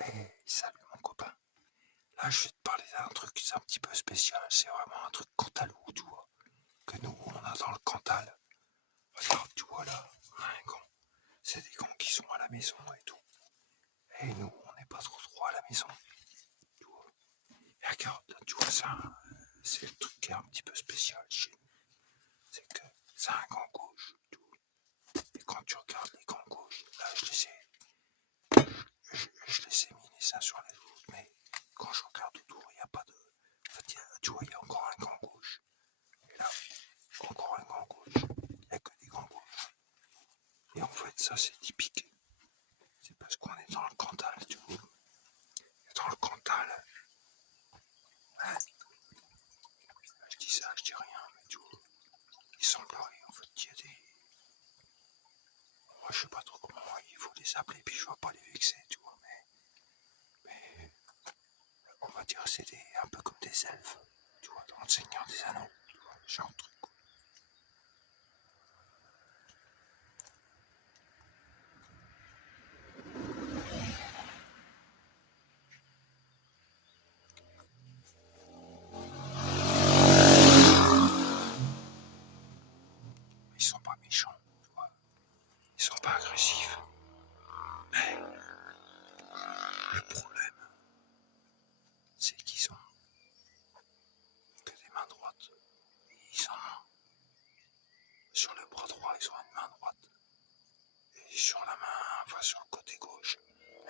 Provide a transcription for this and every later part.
Hey, salut mon copain. Là, je vais te parler d'un truc qui est un petit peu spécial. C'est vraiment un truc cantalou, tu vois. Que nous, on a dans le Cantal. Regarde, tu vois là, on a un gant. C'est des gants qui sont à la maison et tout. Et nous, on n'est pas trop à la maison. Tu vois. Et regarde, tu vois, c'est le truc qui est un petit peu spécial chez nous. C'est que c'est un gant gauche. Tu vois. Et quand tu regardes les gants gauches, là, je les ai mis les uns sur les autres. Mais quand je regarde autour, il n'y a pas de. En fait, tu vois, il y a encore un gant gauche. Et là, encore un gant gauche. Il n'y a que des gants gauches. Et en fait, ça, c'est typique. C'est parce qu'on est dans le Cantal, tu vois. Et dans le Cantal, hein, je dis ça, je dis rien, mais tu vois, il semblerait en fait qu'il y a des. Moi, je sais pas trop comment il faut les appeler, puis je vais pas les vexer, tu vois, mais on va dire que c'est un peu comme des elfes, tu vois, dans le Seigneur des Anneaux, tu vois, genre de truc. Ils sont pas méchants, tu vois, ils sont pas agressifs, mais le problème, c'est qu'ils ont que des mains droites. Ils ont sur le bras droit, ils ont une main droite. Et sur la main, enfin sur le côté gauche,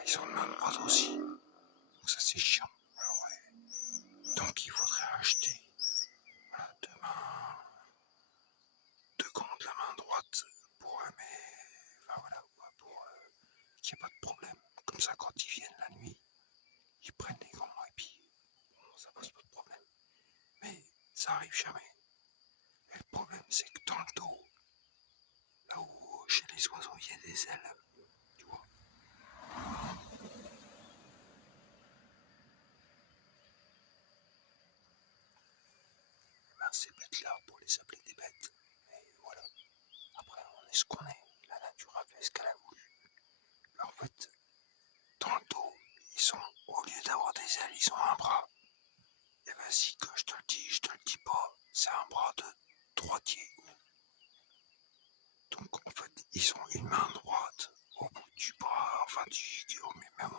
ils ont une main droite aussi. Donc ça c'est chiant. Alors, ouais. Donc il faudrait acheter voilà, deux gants de la main droite pour mais enfin voilà, pour qu'il n'y ait pas de problème. Comme ça quand ils viennent la nuit, ils prennent les gants et puis bon, ça pose pas de problème. Mais ça arrive jamais. Et le problème c'est que dans le dos, là où chez les oiseaux il y a des ailes, tu vois. Ben, ces bêtes-là, pour les appeler des bêtes, et voilà. Après, on est ce qu'on est. La nature a fait ce qu'elle a voulu. En fait, dans le dos, au lieu d'avoir des ailes, ils ont un bras. Et vas-y, que je te le dis, je te le dis pas, c'est un bras de droitier. Donc en fait, ils ont une main droite au bout du bras, enfin même